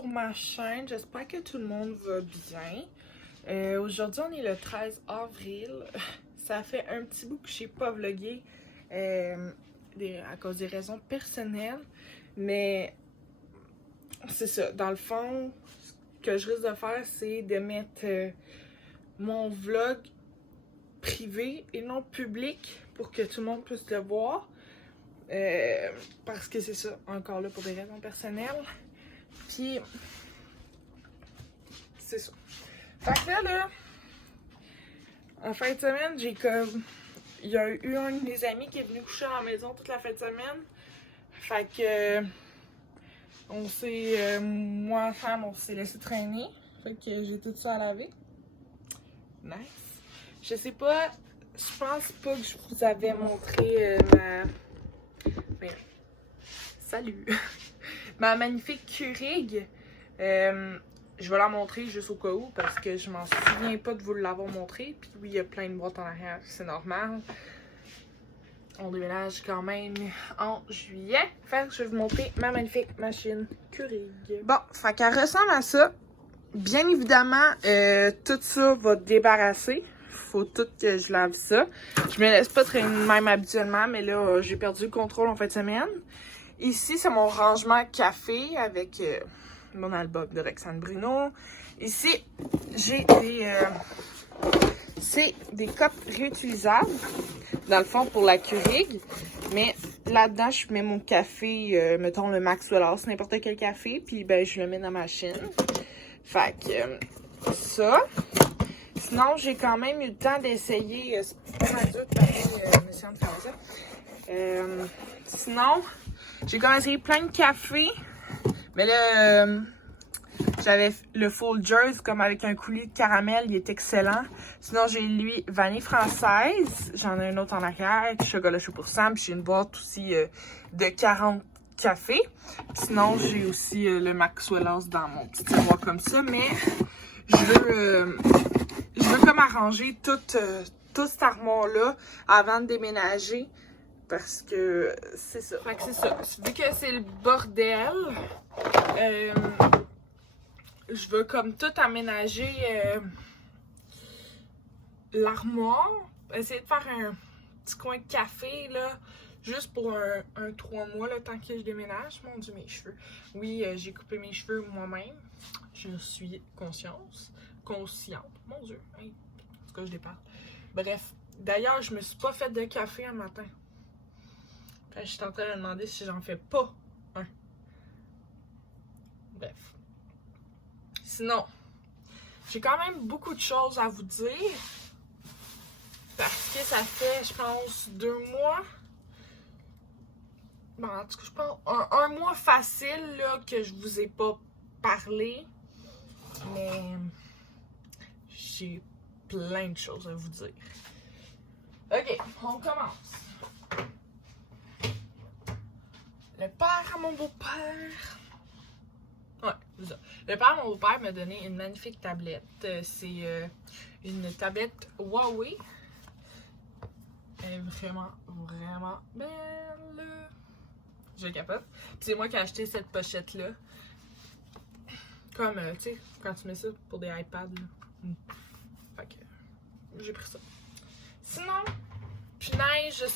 sur ma chaîne, j'espère que tout le monde va bien. Aujourd'hui on est le 13 avril, ça fait un petit bout que je n'ai pas vlogué à cause des raisons personnelles, mais c'est ça, dans le fond, ce que je risque de faire c'est de mettre mon vlog privé et non public pour que tout le monde puisse le voir. Parce que c'est ça, encore là pour des raisons personnelles. Puis, c'est ça. Fait que là, en fin de semaine, j'ai comme... Il y a eu un de mes amis qui est venu coucher à la maison toute la fin de semaine. Fait que... On s'est... moi, femme, on s'est laissé traîner. Fait que j'ai tout ça à laver. Nice. Je sais pas... Je pense pas que je vous avais montré ma... Mais... Salut! Ma magnifique Keurig. Je vais la montrer juste au cas où parce que je m'en souviens pas de vous l'avoir montré. Puis oui, il y a plein de boîtes en arrière, c'est normal. On déménage quand même en juillet. Fait que je vais vous montrer ma magnifique machine Keurig. Bon, fait qu'elle ressemble à ça. Bien évidemment, tout ça va débarrasser. Faut tout que je lave ça. Je me laisse pas traîner même habituellement, mais là, j'ai perdu le contrôle en fin de semaine. Ici, c'est mon rangement café avec mon album de Roxane Bruno. Ici, j'ai des copes réutilisables, dans le fond, pour la Keurig. Mais là-dedans, je mets mon café, mettons le Maxwell House, n'importe quel café, puis ben, je le mets dans ma machine. Fait que ça. Sinon, j'ai quand même eu le temps d'essayer. C'est pas mal dur de parler, de faire ça. Sinon, j'ai quand même essayé plein de cafés. Mais là, j'avais le Folgers comme avec un coulis de caramel, il est excellent. Sinon, j'ai lui vanille française. J'en ai un autre en arrière, chocolat chaud pour Sam. Puis j'ai une boîte aussi de 40 cafés. Puis sinon, j'ai aussi le Maxwell House dans mon petit tiroir comme ça. Mais je veux comme arranger tout cette armoire-là avant de déménager. Parce que c'est ça. Fait que c'est ça. Vu que c'est le bordel, je veux comme tout aménager l'armoire. Essayer de faire un petit coin de café, là, juste pour un 3 mois, le temps que je déménage. Mon Dieu, mes cheveux. Oui, j'ai coupé mes cheveux moi-même. Je suis consciente. Mon Dieu. Hey. En tout cas, je déparle. Bref. D'ailleurs, je me suis pas fait de café un matin. Je suis en train de me demander si j'en fais pas un. Bref. Sinon, j'ai quand même beaucoup de choses à vous dire. Parce que ça fait, je pense, 2 mois. Bon, en tout cas, je pense un mois facile là, que je vous ai pas parlé. Mais j'ai plein de choses à vous dire. Ok, on commence. Le père à mon beau-père. Ouais, c'est ça. Le père à mon beau-père m'a donné une magnifique tablette. C'est une tablette Huawei. Elle est vraiment, vraiment belle. Je capote. Puis c'est moi qui ai acheté cette pochette-là. Comme, tu sais, quand tu mets ça pour des iPads. Là. Fait que j'ai pris ça. Sinon, punaise, je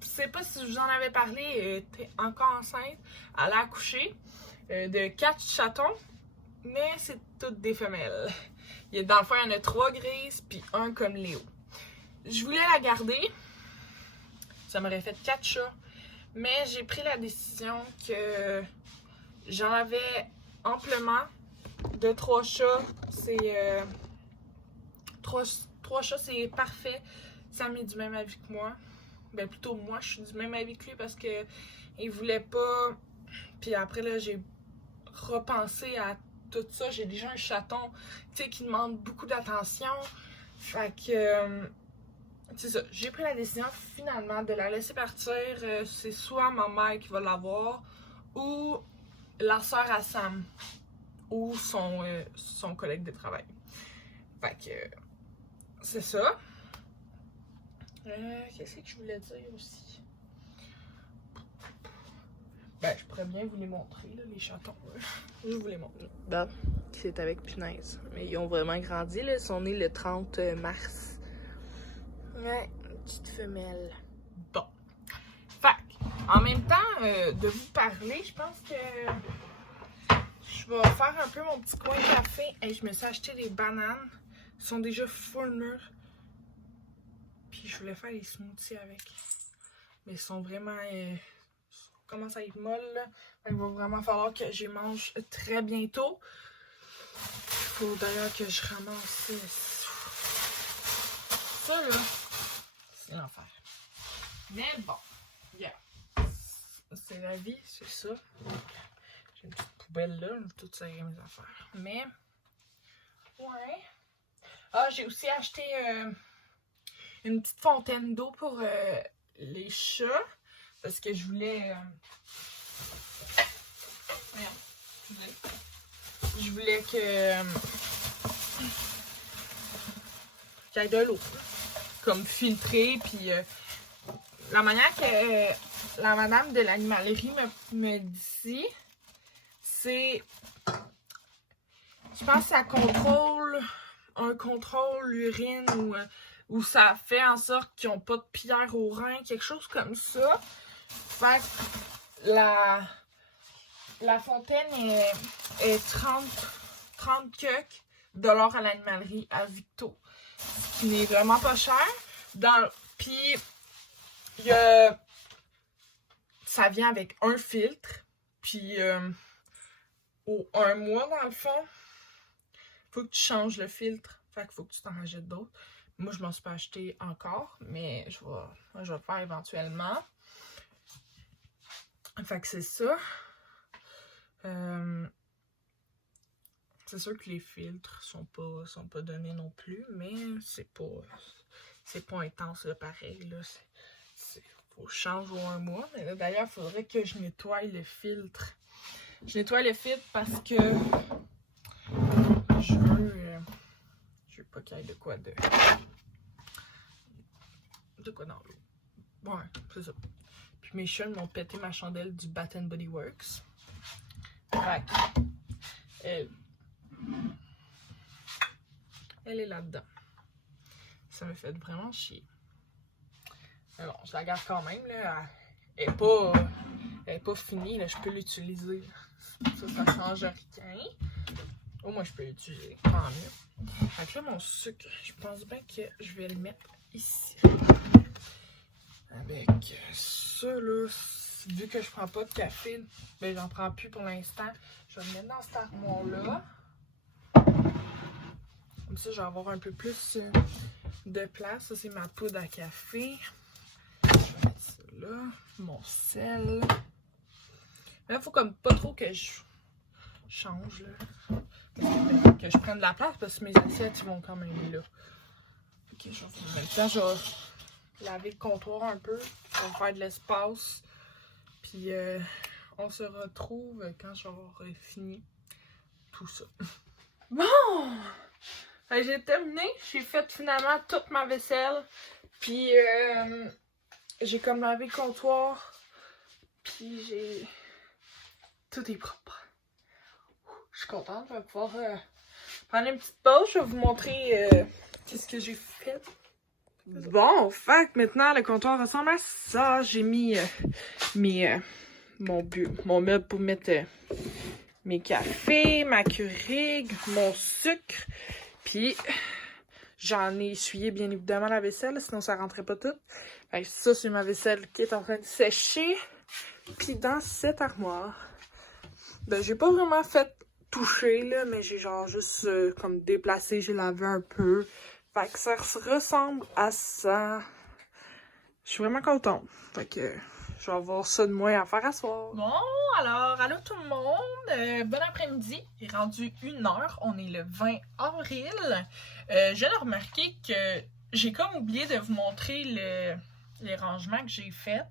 sais pas si je vous en avais parlé, elle était encore enceinte. Elle a accouché de 4 chatons, mais c'est toutes des femelles. Dans le fond, il y en a 3 grises, puis un comme Léo. Je voulais la garder. Ça m'aurait fait 4 chats. Mais j'ai pris la décision que j'en avais amplement de 3 chats. C'est 3 chats, c'est parfait. Sam est du même avis que moi. Ben plutôt moi, je suis du même avis que lui parce que il voulait pas. Puis après là, j'ai repensé à tout ça. J'ai déjà un chaton, tu sais, qui demande beaucoup d'attention. Fait que c'est ça. J'ai pris la décision finalement de la laisser partir. C'est soit ma mère qui va l'avoir ou la sœur à Sam ou son collègue de travail. Fait que c'est ça. Qu'est-ce que je voulais dire aussi? Ben, je pourrais bien vous les montrer, là, les chatons. Là. Je vous les montre. Ben, c'est avec punaise. Mais ils ont vraiment grandi, là. Ils sont nés le 30 mars. Ouais, une petite femelle. Bon. Fait, en même temps de vous parler, je pense que je vais faire un peu mon petit coin café. Et je me suis acheté des bananes. Ils sont déjà full mûrs. Puis je voulais faire des smoothies avec. Mais ils sont vraiment... commence à être molle, là. Il va vraiment falloir que j'y mange très bientôt. Il faut d'ailleurs que je ramasse ça, là. C'est l'enfer. Mais bon, yeah. C'est la vie, c'est ça. J'ai une petite poubelle là, je vais tout serrer mes affaires. Mais, ouais. Ah, j'ai aussi acheté une petite fontaine d'eau pour les chats. Parce que je voulais... Je voulais que... qu'il y ait de l'eau. Comme filtrée, puis... la manière que la madame de l'animalerie me dit, c'est... Je pense que ça contrôle l'urine ou ça fait en sorte qu'ils n'ont pas de pierre au rein, quelque chose comme ça. Fait que la fontaine est 30 cucs $ à l'animalerie à Victo. Ce qui n'est vraiment pas cher. Puis, ça vient avec un filtre. Puis, au 1 mois, dans le fond, faut que tu changes le filtre. Fait qu'il faut que tu t'en rajoutes d'autres. Moi, je m'en suis pas acheté encore, mais je vais le faire éventuellement. Fait que c'est ça. C'est sûr que les filtres sont pas donnés non plus, mais c'est pas intense là, pareil. Là. Faut que je change au 1 mois. Mais d'ailleurs, il faudrait que je nettoie le filtre. Je nettoie le filtre parce que je veux pas qu'il y ait de quoi dans l'eau. Ouais, c'est ça. Puis mes chats m'ont pété ma chandelle du Bath & Body Works. Fait elle est là-dedans. Ça me fait vraiment chier. Mais bon, je la garde quand même. Là. Elle est pas finie. Là. Je peux l'utiliser. Ça change rien. Au moins, je peux l'utiliser. Tant mieux. Fait que là, mon sucre, je pense bien que je vais le mettre ici. Avec ça, là, vu que je prends pas de café, ben j'en prends plus pour l'instant. Je vais le mettre dans cette armoire-là. Comme ça, je vais avoir un peu plus de place. Ça, c'est ma poudre à café. Je vais mettre ça là. Mon sel. Mais il faut comme pas trop que je change, là. Que je prenne de la place parce que mes assiettes, ils vont quand même là. Ok, en même temps, je vais laver le comptoir un peu. Je vais faire de l'espace. Puis, on se retrouve quand j'aurai fini tout ça. Bon! J'ai terminé. J'ai fait finalement toute ma vaisselle. Puis, j'ai comme lavé le comptoir. Puis, tout est propre. Je suis contente. Je vais pouvoir prendre une petite pause. Je vais vous montrer qu'est-ce que j'ai fait. Bon, fait que maintenant, le comptoir ressemble à ça. J'ai mis mon meuble pour mettre mes cafés, ma Keurig, mon sucre. Puis, j'en ai essuyé bien évidemment la vaisselle, sinon ça rentrait pas tout. Fait que ça, c'est ma vaisselle qui est en train de sécher. Puis dans cette armoire, ben j'ai pas vraiment fait toucher, là, mais j'ai genre juste comme déplacé, j'ai lavé un peu. Fait que ça ressemble à ça. Je suis vraiment contente. Fait que je vais avoir ça de moins à faire à soir. Bon, alors, allô tout le monde. Bon après-midi. Il est rendu 1h. On est le 20 avril. Je viens de remarquer que j'ai comme oublié de vous montrer les rangements que j'ai faits.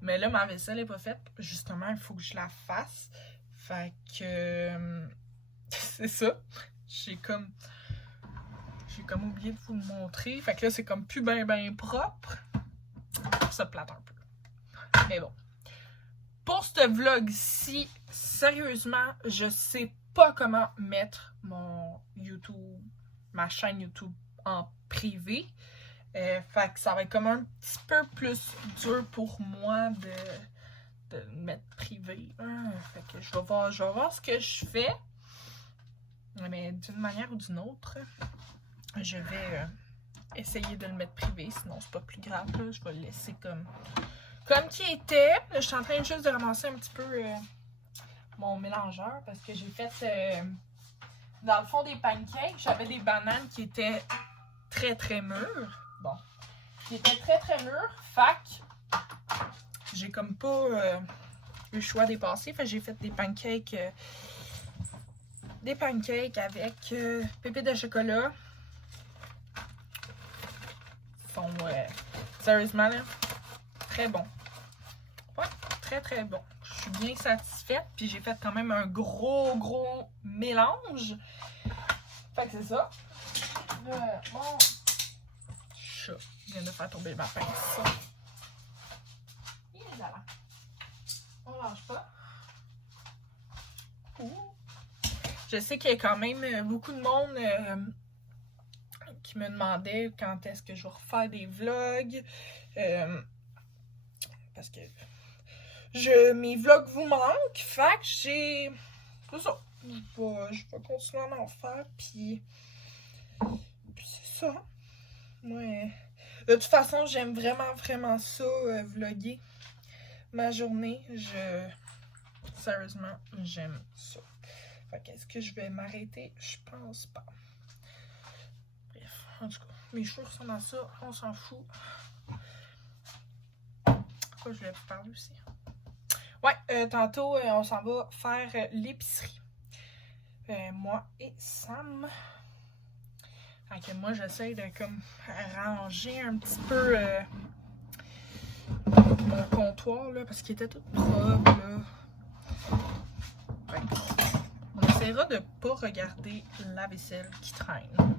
Mais là, ma vaisselle n'est pas faite. Justement, il faut que je la fasse. Fait que... c'est ça. J'ai comme oublié de vous le montrer. Fait que là, c'est comme plus ben propre. Ça plate un peu. Mais bon. pour ce vlog-ci, sérieusement, je sais pas comment mettre mon YouTube, ma chaîne YouTube en privé. Fait que ça va être comme un petit peu plus dur pour moi de le mettre privé. Fait que je vais voir ce que je fais. Mais d'une manière ou d'une autre, je vais essayer de le mettre privé. Sinon, c'est pas plus grave. Là. Je vais le laisser comme qui était. Là, je suis en train juste de ramasser un petit peu mon mélangeur parce que j'ai fait dans le fond des pancakes. J'avais des bananes qui étaient très très mûres. Bon, qui étaient très très mûres. Fac, j'ai comme pas eu le choix des passer. Fait que j'ai fait des pancakes avec pépites de chocolat. Ils sont sérieusement là, très bons. Ouais, très très bon. Je suis bien satisfaite. Puis j'ai fait quand même un gros mélange. Fait que c'est ça. Mon chat vient de faire tomber ma pince. Il est là. On lâche pas. Je sais qu'il y a quand même beaucoup de monde qui me demandait quand est-ce que je vais refaire des vlogs. Parce que mes vlogs vous manquent. Fait que j'ai... C'est ça. Je vais continuer à en faire. Puis c'est ça. Ouais. De toute façon, j'aime vraiment ça, vlogger ma journée. Sérieusement, j'aime ça. Fait qu'est-ce que je vais m'arrêter? Je pense pas. Bref, en tout cas, mes cheveux ressemblent à ça. On s'en fout. Pourquoi je voulais vous parler aussi? Ouais, tantôt, on s'en va faire l'épicerie. Moi et Sam. Fait que moi, j'essaie de comme ranger un petit peu mon comptoir, là, parce qu'il était tout propre, là. Fait que on essaiera de pas regarder la vaisselle qui traîne.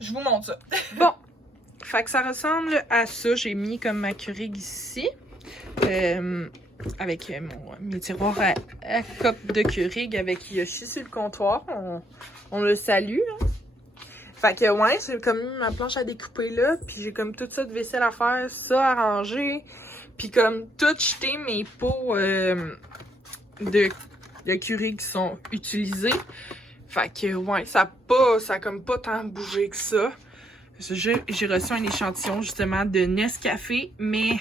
Je vous montre ça. Bon, fait que ça ressemble à ça. J'ai mis comme ma Keurig ici. Avec mes tiroirs à coupe de Keurig avec Yoshi sur le comptoir. On le salue. Hein. Fait que ouais, j'ai comme mis ma planche à découper là. Puis j'ai comme tout ça de vaisselle à faire, ça à ranger. Puis comme tout jeter mes pots de Keurig qui sont utilisés. Fait que ouais, ça a comme pas tant bougé que ça. J'ai reçu un échantillon justement de Nescafé, mais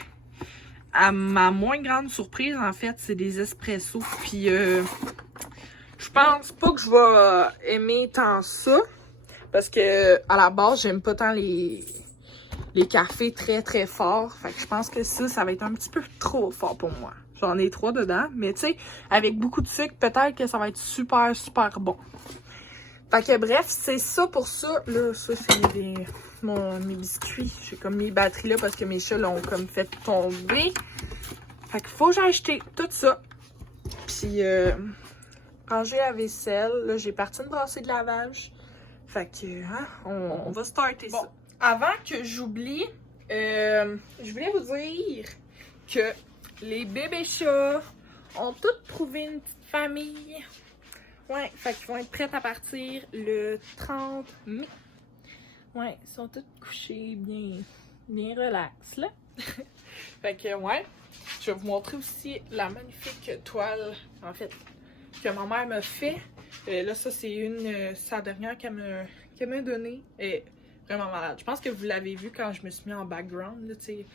à ma moins grande surprise, en fait, c'est des espressos. Puis je pense pas que je vais aimer tant ça. Parce que à la base, j'aime pas tant les cafés très forts. Fait que je pense que ça va être un petit peu trop fort pour moi. J'en ai 3 dedans. Mais tu sais, avec beaucoup de sucre, peut-être que ça va être super bon. Fait que bref, c'est ça pour ça. Là, ça, c'est mes biscuits. J'ai comme mis les batteries là parce que mes chats l'ont comme fait tomber. Fait qu'il faut que j'ai acheté tout ça. Puis, ranger la vaisselle. Là, j'ai parti une brassée de lavage. Fait que, hein, on va starter ça. Avant que j'oublie, je voulais vous dire que les bébés chats ont tous trouvé une petite famille. Ouais, fait qu'ils vont être prêts à partir le 30 mai. Ouais, ils sont tous couchés bien relax, là. Fait que, ouais, je vais vous montrer aussi la magnifique toile, en fait, que ma mère m'a fait. Là, ça, c'est sa dernière qu'elle m'a donnée. Elle est vraiment malade. Je pense que vous l'avez vu quand je me suis mis en background, là, tu sais.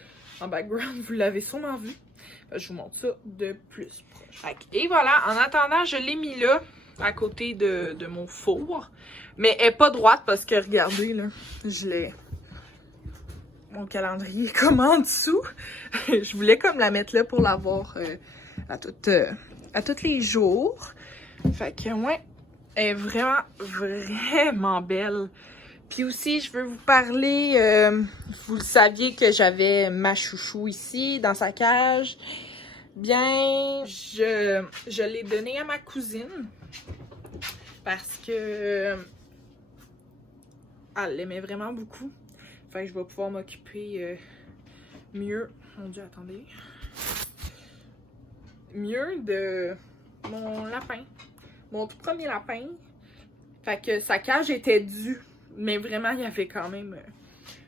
En background, vous l'avez sûrement vu. Je vous montre ça de plus proche. Et voilà, en attendant, je l'ai mis là, à côté de mon four. Mais elle n'est pas droite parce que, regardez, là, mon calendrier est comme en dessous. Je voulais comme la mettre là pour l'avoir à tous les jours. Fait que, ouais, elle est vraiment belle. Puis aussi, je veux vous parler, vous le saviez que j'avais ma chouchou ici, dans sa cage. Bien, je l'ai donnée à ma cousine parce que elle l'aimait vraiment beaucoup. Fait que je vais pouvoir m'occuper mieux. Mon Dieu, attendez. Mieux de mon lapin. Mon tout premier lapin. Fait que sa cage était due. Mais vraiment, il y avait quand même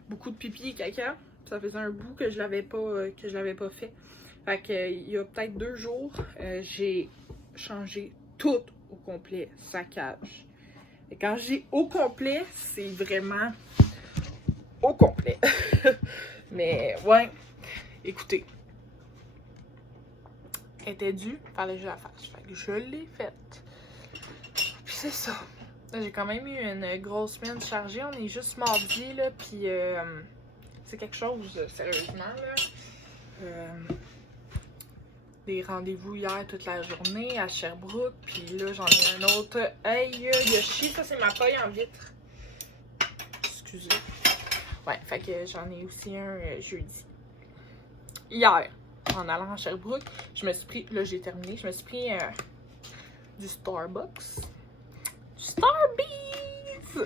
beaucoup de pipi et caca. Ça faisait un bout que je l'avais pas fait. Fait que il y a peut-être 2 jours, j'ai changé tout au complet sa cage. Et quand je dis au complet, c'est vraiment au complet. Mais ouais, écoutez. Elle était due, fallait que je la fasse. Fait que je l'ai faite. Puis c'est ça. J'ai quand même eu une grosse semaine chargée. On est juste mardi, là, puis c'est quelque chose, sérieusement, là. Des rendez-vous hier toute la journée à Sherbrooke, puis là, j'en ai un autre. Hey, Yoshi, ça, c'est ma paille en vitre. Excusez. Ouais, fait que j'en ai aussi un jeudi. Hier, en allant à Sherbrooke, je me suis pris, là, j'ai terminé, je me suis pris du Starbucks. Starbees!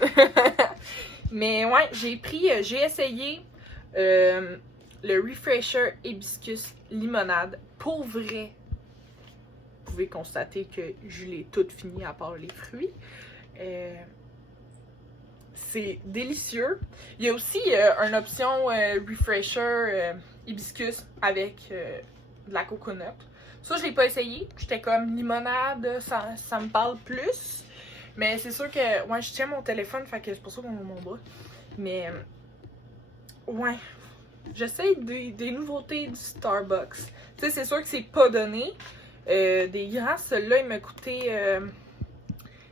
Mais ouais, j'ai essayé le Refresher Hibiscus Limonade. Pour vrai, vous pouvez constater que je l'ai toute fini à part les fruits. C'est délicieux. Il y a aussi une option Refresher Hibiscus avec de la coconut. Ça, je l'ai pas essayé. J'étais comme limonade, ça me parle plus. Mais c'est sûr que, ouais, je tiens mon téléphone, fait que c'est pour ça qu'on voit mon bras. Mais, ouais, j'essaie des nouveautés du Starbucks. Tu sais, c'est sûr que c'est pas donné. Des grands, celui-là, il m'a coûté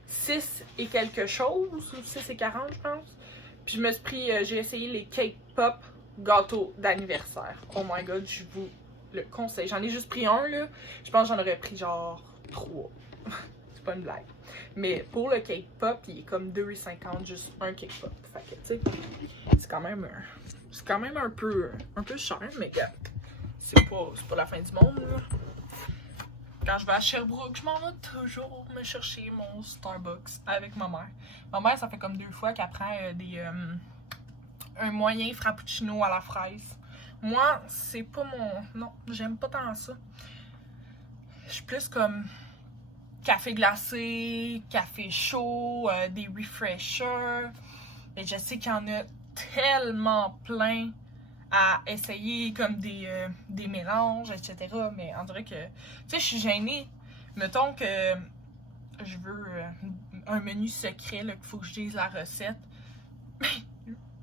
6 et quelque chose, 6 et 40, je pense. Puis je me suis pris, j'ai essayé les Cake Pop gâteau d'anniversaire. Oh my god, je vous le conseille. J'en ai juste pris un, là. Je pense que j'en aurais pris genre 3. C'est pas une blague. Mais pour le Cake Pop, il est comme 2,50 juste un Cake Pop. Fait que, tu sais, c'est quand même un peu cher, mais regarde, c'est pas la fin du monde, là. Quand je vais à Sherbrooke, je m'en vais toujours me chercher mon Starbucks avec ma mère. Ma mère, ça fait comme 2 fois qu'elle prend un moyen frappuccino à la fraise. Moi, c'est pas mon... Non, j'aime pas tant ça. Je suis plus comme café glacé, café chaud, des refreshers. Et je sais qu'il y en a tellement plein à essayer comme des mélanges, etc. Mais on dirait que, tu sais, je suis gênée. Mettons que je veux un menu secret, là, qu'il faut que je dise la recette. Mais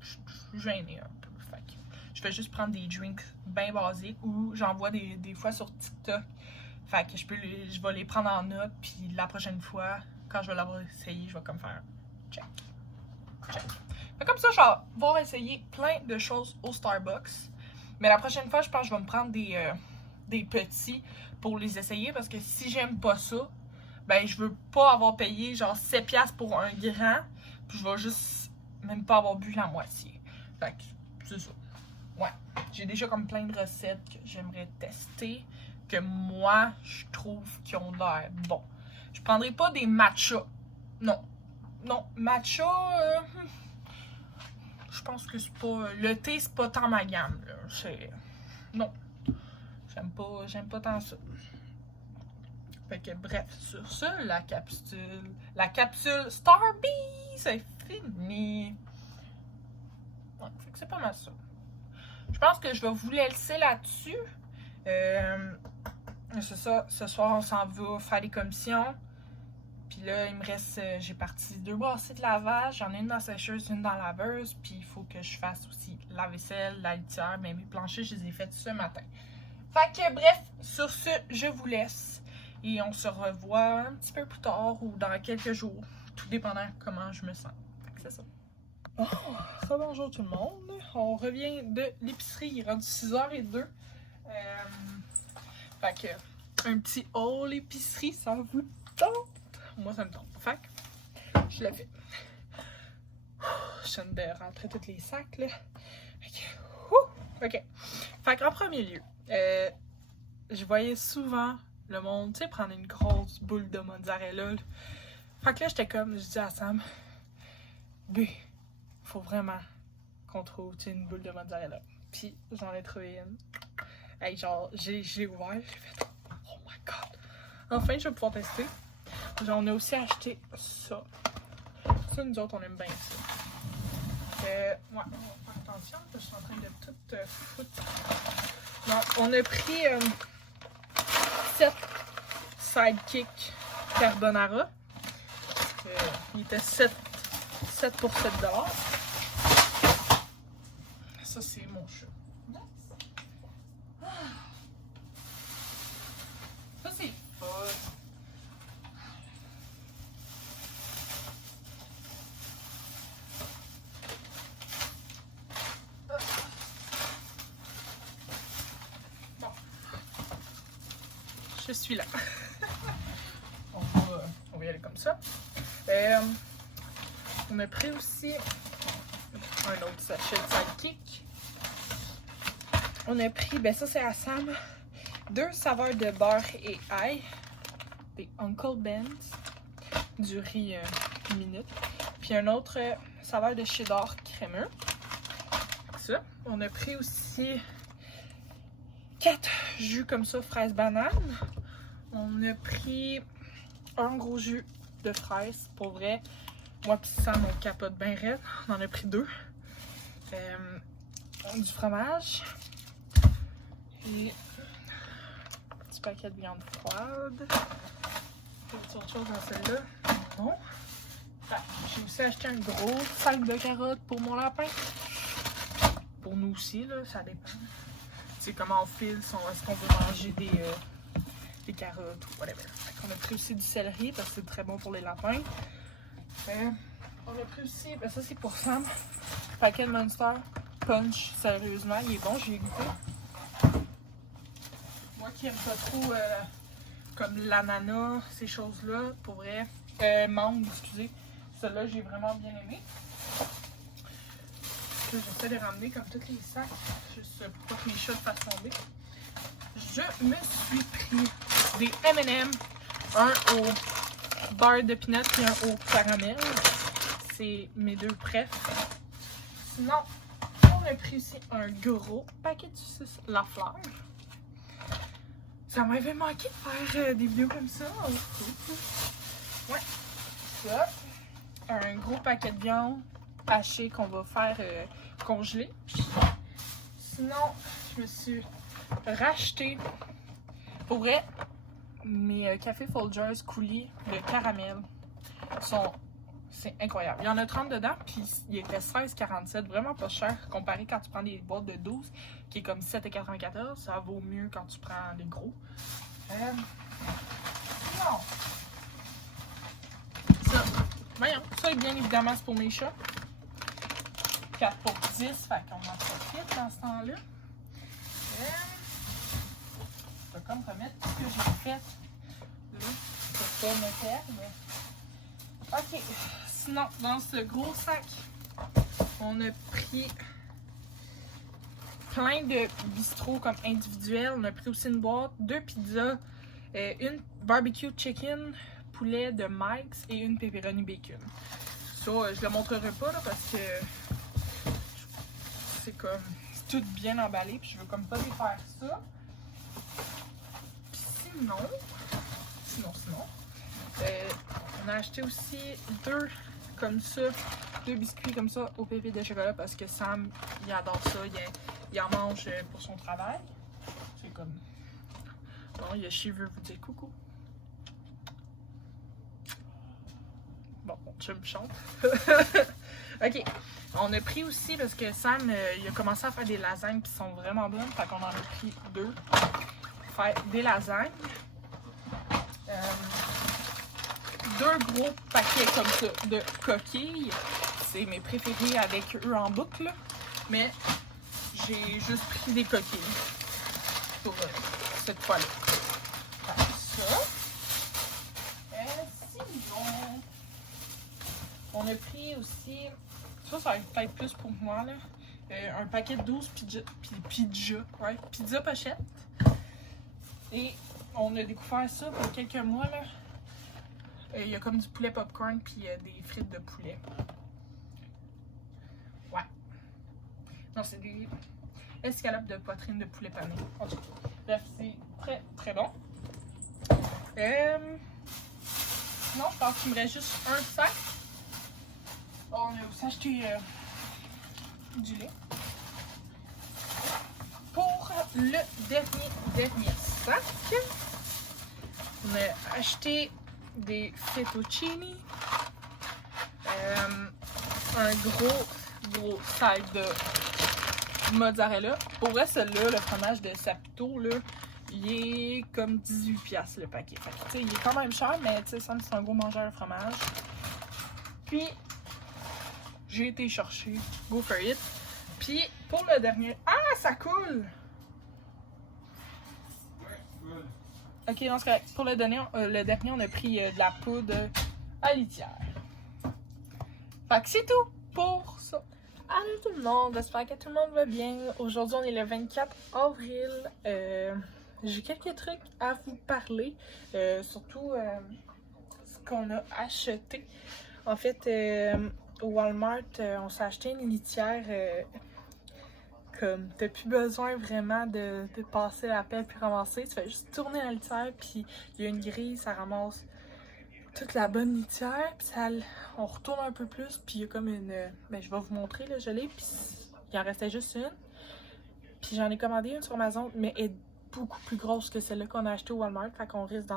je suis gênée un peu. Fait que je vais juste prendre des drinks bien basiques ou j'en vois des fois sur TikTok. Fait que je vais les prendre en note, puis la prochaine fois, quand je vais l'avoir essayé, je vais comme faire check. Fait comme ça, je vais pouvoir essayer plein de choses au Starbucks. Mais la prochaine fois, je pense que je vais me prendre des petits pour les essayer, parce que si j'aime pas ça, ben je veux pas avoir payé genre 7$ pour un grand, puis je vais juste même pas avoir bu la moitié. Fait que c'est ça. Ouais. J'ai déjà comme plein de recettes que j'aimerais tester, que moi, je trouve qui ont l'air bon. Je prendrai pas des matchas. Non, matcha, je pense que c'est pas... Le thé, c'est pas tant ma gamme, là. C'est... Non. J'aime pas tant ça. Fait que bref, sur ça, la capsule Starbees, c'est fini. Ouais, fait que c'est pas mal ça. Je pense que je vais vous laisser là-dessus. C'est ça, ce soir, on s'en va faire les commissions. Puis là, il me reste, j'ai parti 2 brassées de lavage. J'en ai une dans la sécheuse, une dans la laveuse. Puis il faut que je fasse aussi la vaisselle, la litière. Mais mes planchers, je les ai faites ce matin. Fait que bref, sur ce, je vous laisse. Et on se revoit un petit peu plus tard ou dans quelques jours. Tout dépendant comment je me sens. Fait que c'est ça. Oh, bonjour tout le monde. On revient de l'épicerie. Il est rendu 6h02. Fait que un petit haul épicerie, ça vous tente? Moi, ça me tente. Fait que je l'ai fait. Je viens de rentrer tous les sacs, là. OK. Fait qu'en premier lieu, je voyais souvent le monde, tu sais, prendre une grosse boule de mozzarella, là. Fait que là, j'étais comme, je dis à Sam, B, faut vraiment qu'on trouve, tu sais, une boule de mozzarella. Puis j'en ai trouvé une. Hey, genre, j'ai ouvert, j'ai fait oh my god! Enfin, je vais pouvoir tester. Genre, on a aussi acheté ça. Ça, nous autres, on aime bien ça. Ouais, on va faire attention parce que je suis en train de tout foutre. Donc, on a pris 7 Sidekick Carbonara. Il était 7 pour 7 $. Ça, c'est mon chat. Ça, c'est fun. Bon. Je suis là. On va y aller comme ça. On a pris aussi un autre sachet de Sidekick. On a pris, ben ça c'est à Sam, 2 saveurs de beurre et ail, des Uncle Ben's, du riz minute, puis un autre saveur de cheddar crémeux. Ça. On a pris aussi 4 jus comme ça, fraise banane. On a pris un gros jus de fraise, pour vrai. Moi pis Sam, on capote bien raide. On en a pris 2. Du fromage. Et un petit paquet de viande froide. J'ai autre chose dans celle-là. Non. J'ai aussi acheté un gros sac de carottes pour mon lapin. Pour nous aussi, là, ça dépend. C'est comment on file, est-ce qu'on veut manger des carottes ou whatever. On a pris aussi du céleri parce que c'est très bon pour les lapins. On a pris aussi, ben ça c'est pour Sam, paquet de Monster Punch. Sérieusement, il est bon, j'ai goûté. Moi qui aime pas trop comme l'ananas, ces choses-là, pour vrai. Mangue, excusez. Celle-là, j'ai vraiment bien aimé. J'essaie de ramener comme tous les sacs, juste pour pas que mes chats fassent tomber. Je me suis pris des M&M, un au beurre de peanut et un au caramel. C'est mes 2 préf. Sinon, on a pris aussi un gros paquet de saucisses La Fleur. Ça m'avait manqué de faire des vidéos comme ça. Ouais, ça. Un gros paquet de viande hachée qu'on va faire congeler. Sinon, je me suis racheté, pour vrai, mes cafés Folgers coulis de caramel c'est incroyable. Il y en a 30 dedans, puis il était 16,47, vraiment pas cher comparé quand tu prends des boîtes de 12 qui est comme 7,94. Ça vaut mieux quand tu prends des gros. Non. Ça, voyons, ça bien évidemment c'est pour mes chats. 4 pour 10, fait qu'on en profite dans ce temps-là. Je vais comme remettre tout ce que j'ai fait là, pour pas me perdre. Ok, sinon, dans ce gros sac, on a pris plein de bistrots comme individuels. On a pris aussi une boîte, 2 pizzas, une barbecue chicken, poulet de Mike's et une pepperoni bacon. Ça, je le montrerai pas là, parce que c'est comme tout bien emballé, puis je veux comme pas défaire ça. Puis sinon, on a acheté aussi 2 comme ça, 2 biscuits comme ça au pépé de chocolat parce que Sam, il adore ça, il en mange pour son travail. C'est comme... Bon, Yoshi veut vous dire coucou. Bon, je me chante. Ok, on a pris aussi parce que Sam, il a commencé à faire des lasagnes qui sont vraiment bonnes, fait qu'on en a pris 2 pour faire des lasagnes. 2 gros paquets comme ça de coquilles. C'est mes préférés avec eux en boucle. Mais j'ai juste pris des coquilles pour cette fois-là. Ça. Sinon, on a pris aussi, ça va être peut-être plus pour moi, là, un paquet de 12 pizza pochette. Et on a découvert ça pour quelques mois, là. Il y a comme du poulet popcorn puis des frites de poulet. Ouais. Non, c'est des escalopes de poitrine de poulet pané. En tout cas, bref, c'est très très bon. Non, je pense qu'il me reste juste un sac. On a aussi acheté du lait. Pour le dernier sac, on a acheté des fettuccini, un gros sac de mozzarella. Pour vrai, celui-là, le fromage de Saputo, là, il est comme 18$ le paquet. Fait que, il est quand même cher, mais ça me c'est un gros mangeur de fromage. Puis, j'ai été chercher Go For It. Puis, pour le dernier... Ah, ça coule! Ok, non, c'est correct. Pour le dernier, on a pris de la poudre à litière. Fait que c'est tout pour ça. Allô tout le monde, j'espère que tout le monde va bien. Aujourd'hui, on est le 24 avril. J'ai quelques trucs à vous parler. Surtout ce qu'on a acheté. En fait, au Walmart, on s'est acheté une litière. Comme t'as plus besoin vraiment de passer la pelle puis ramasser. Tu fais juste tourner la litière, puis il y a une grille, ça ramasse toute la bonne litière, puis ça, on retourne un peu plus, puis il y a comme une... Ben, je vais vous montrer, là, je l'ai, puis il en restait juste une. Puis j'en ai commandé une sur Amazon, mais elle est beaucoup plus grosse que celle-là qu'on a achetée au Walmart, fait qu'on risque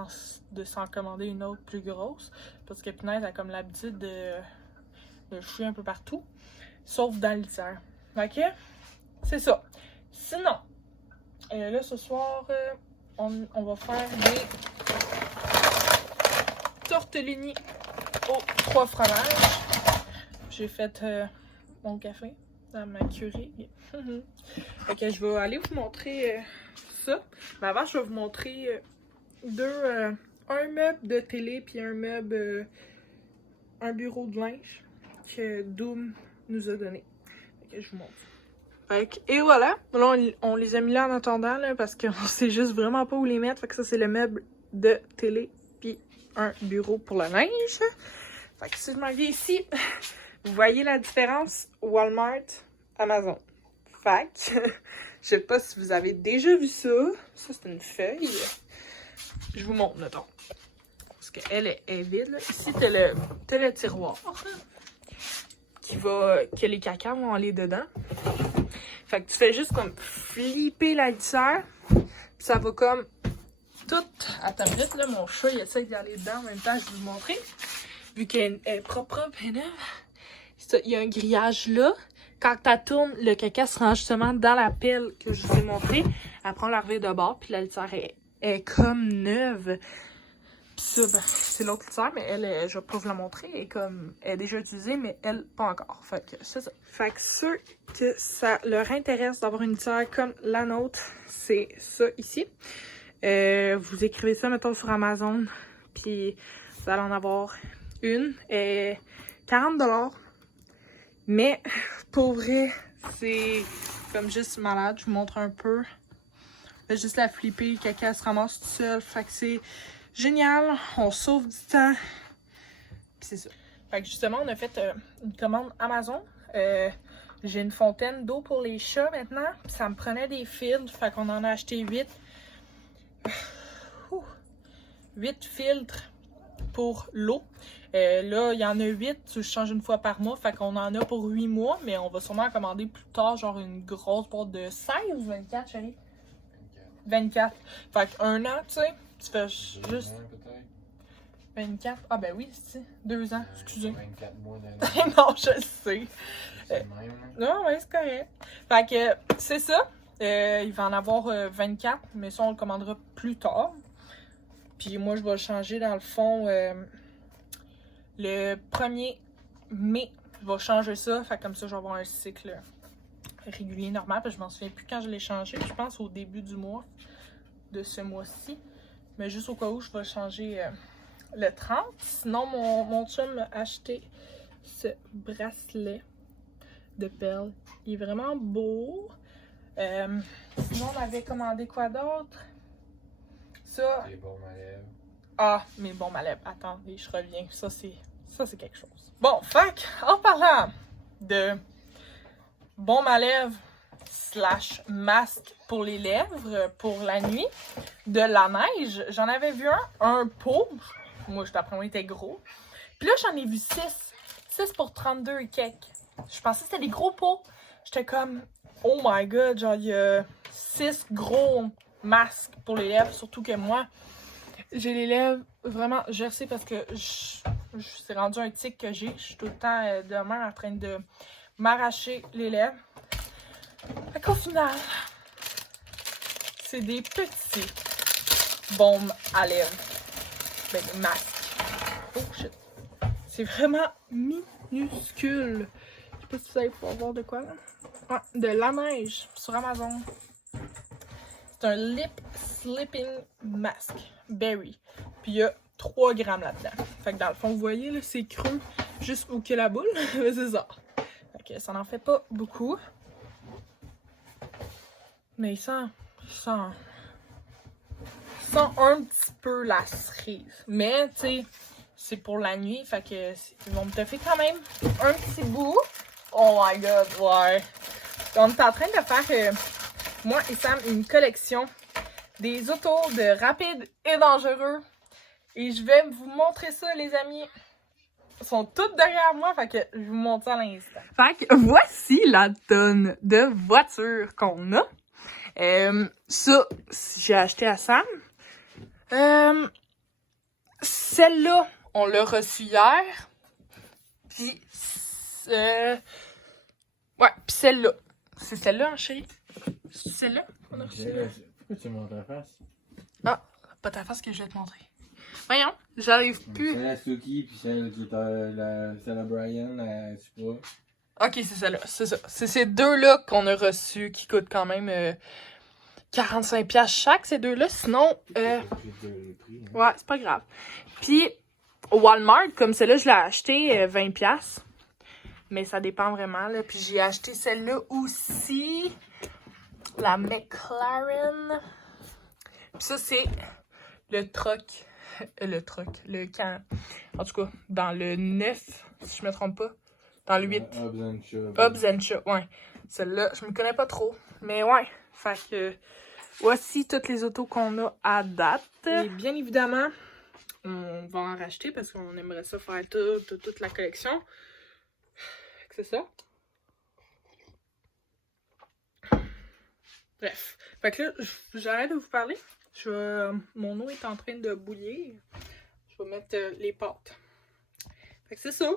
de s'en commander une autre plus grosse, parce que Punaise a comme l'habitude de chouer un peu partout, sauf dans la litière. Ok? C'est ça. Sinon, là ce soir, on va faire des tortellini aux 3 fromages. J'ai fait mon café dans ma curie. Ok, je vais aller vous montrer ça. Mais avant, je vais vous montrer un meuble de télé puis un meuble, un bureau de linge que Doom nous a donné. Ok, je vous montre. Et voilà, là on les a mis là en attendant là, parce qu'on sait juste vraiment pas où les mettre. Fait que ça c'est le meuble de télé puis un bureau pour le linge. Fait que si je m'en viens ici, vous voyez la différence Walmart, Amazon. Fait que je sais pas si vous avez déjà vu ça. Ça c'est une feuille. Je vous montre mettons. Parce qu'elle est vide là. Ici t'as le tiroir que les cacas vont aller dedans. Fait que tu fais juste comme flipper la litière. Puis ça va comme tout. Attends une minute, là, mon chat il essaie d'y aller dedans en même temps, je vais vous montrer. Vu qu'elle est propre et neuve. Il y a un grillage là. Quand tu tournes, le caca se rend justement dans la pelle que je vous ai montré. Après on la revient de bord, puis la litière est comme neuve. Puis ça, ben, c'est l'autre litière, mais elle, je vais pas vous la montrer. Elle est déjà utilisée, mais elle, pas encore. Fait que c'est ça. Fait que ceux que ça leur intéresse d'avoir une litière comme la nôtre, c'est ça ici. Vous écrivez ça, mettons, sur Amazon, puis vous allez en avoir une. 40$. Mais, pour vrai, c'est comme juste malade. Je vous montre un peu. Juste la flipper, le caca se ramasse tout seul. Fait que c'est génial, on sauve du temps. Puis c'est ça. Fait que justement, on a fait une commande Amazon. J'ai une fontaine d'eau pour les chats maintenant. Puis ça me prenait des filtres. Fait qu'on en a acheté 8. 8 filtres pour l'eau. Là, il y en a 8. Je change une fois par mois. Fait qu'on en a pour 8 mois. Mais on va sûrement commander plus tard, genre une grosse boîte de 16 ou 24, chérie? 24. Fait qu'un an, tu sais. Tu fais juste... 24? Ah ben oui, c'est 2 ans, excusez. 24 mois d'un non, je le sais. C'est le même. Non, ouais, c'est correct. Fait que c'est ça. Il va en avoir 24, mais ça, on le commandera plus tard. Puis moi, je vais changer dans le fond le 1er mai. Je vais changer ça. Fait que comme ça, je vais avoir un cycle régulier, normal. Parce que je m'en souviens plus quand je l'ai changé. Je pense au début du mois, de ce mois-ci. Mais juste au cas où, je vais changer le 30. Sinon, mon chum m'a acheté ce bracelet de perles. Il est vraiment beau. Sinon, on avait commandé quoi d'autre? Ça. Les bons à lèvres. Ah, mes bons à lèvres. Attendez, je reviens. Ça, c'est quelque chose. Bon, fait en parlant de bons à lèvres slash masque pour les lèvres pour la nuit. De la neige, j'en avais vu un pot. Moi, d'après moi, il était gros. Puis là, j'en ai vu 6. 6 pour 32 et quelques. Je pensais que c'était des gros pots. J'étais comme, oh my god, genre, il y a 6 gros masques pour les lèvres. Surtout que moi, j'ai les lèvres vraiment gercées parce que c'est rendu un tic que j'ai. Je suis tout le temps de même en train de m'arracher les lèvres. Fait qu'au final, c'est des petits baumes à lèvres. Ben, des masques. Oh shit. C'est vraiment minuscule. Je sais pas si vous allez pouvoir voir de quoi là. Ouais, de la neige sur Amazon. C'est un lip slipping mask. Berry. Puis il y a 3 grammes là-dedans. Fait que dans le fond, vous voyez, là, c'est creux juste où que la boule. C'est ça. Fait que ça n'en fait pas beaucoup. Mais il sent un petit peu la cerise. Mais, tu sais, c'est pour la nuit. Fait que ils vont me toffer quand même un petit bout. Oh my god, ouais. On est en train de faire, moi et Sam, une collection des autos de rapides et dangereux. Et je vais vous montrer ça, les amis. Ils sont toutes derrière moi, fait que je vais vous montre ça à l'instant. Fait que voici la tonne de voitures qu'on a. Ça, j'ai acheté à Sam. Celle-là, on l'a reçue hier. Puis, ouais, puis celle-là. C'est celle-là, hein, chérie? C'est celle-là qu'on a reçue? Pourquoi tu montres ta face? Ah, pas ta face que je vais te montrer. Voyons, j'arrive plus. C'est la Suki, puis celle qui est celle à Brian, je sais pas. Ok, c'est celle-là, c'est ça. C'est ces deux-là qu'on a reçus qui coûtent quand même 45$ chaque, ces deux-là. Sinon, ouais, c'est pas grave. Puis, au Walmart, comme celle-là, je l'ai acheté 20$. Mais ça dépend vraiment, là. Puis j'ai acheté celle-là aussi. La McLaren. Puis ça, c'est le truck. Le can. En tout cas, dans le 9, si je me trompe pas. Dans le 8. Hobbs and Shaw, ouais. Celle-là, je me connais pas trop. Mais ouais. Fait que voici toutes les autos qu'on a à date. Et bien évidemment, on va en racheter parce qu'on aimerait ça faire toute la collection. C'est ça. Bref. Fait que là, j'arrête de vous parler. Mon eau est en train de bouillir. Je vais mettre les pâtes. Fait que c'est ça.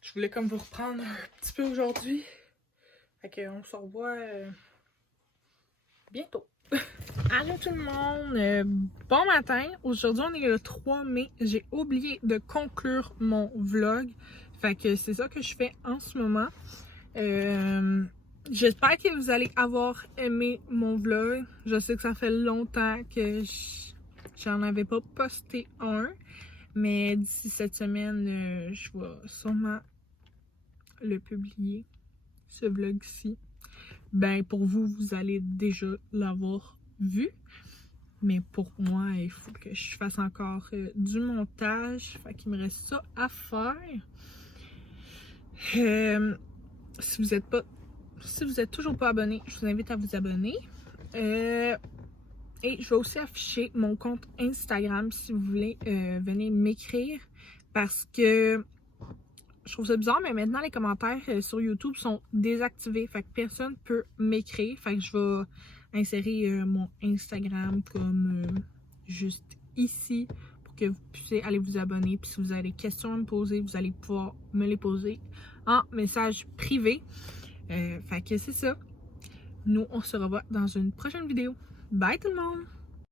Je voulais comme vous reprendre un petit peu aujourd'hui. Fait qu'on se revoit bientôt. Allô tout le monde! Bon matin! Aujourd'hui, on est le 3 mai. J'ai oublié de conclure mon vlog. Fait que c'est ça que je fais en ce moment. J'espère que vous allez avoir aimé mon vlog. Je sais que ça fait longtemps que j'en avais pas posté un. Mais d'ici cette semaine, je vais sûrement le publier, ce vlog-ci. Ben, pour vous, vous allez déjà l'avoir vu. Mais pour moi, il faut que je fasse encore du montage. Fait qu'il me reste ça à faire. Si vous êtes toujours pas abonné, je vous invite à vous abonner. Et je vais aussi afficher mon compte Instagram si vous voulez venir m'écrire. Parce que je trouve ça bizarre, mais maintenant les commentaires sur YouTube sont désactivés. Fait que personne peut m'écrire. Fait que je vais insérer mon Instagram comme juste ici pour que vous puissiez aller vous abonner. Puis si vous avez des questions à me poser, vous allez pouvoir me les poser en message privé. Fait que c'est ça. Nous, on se revoit dans une prochaine vidéo. Bye tout le monde!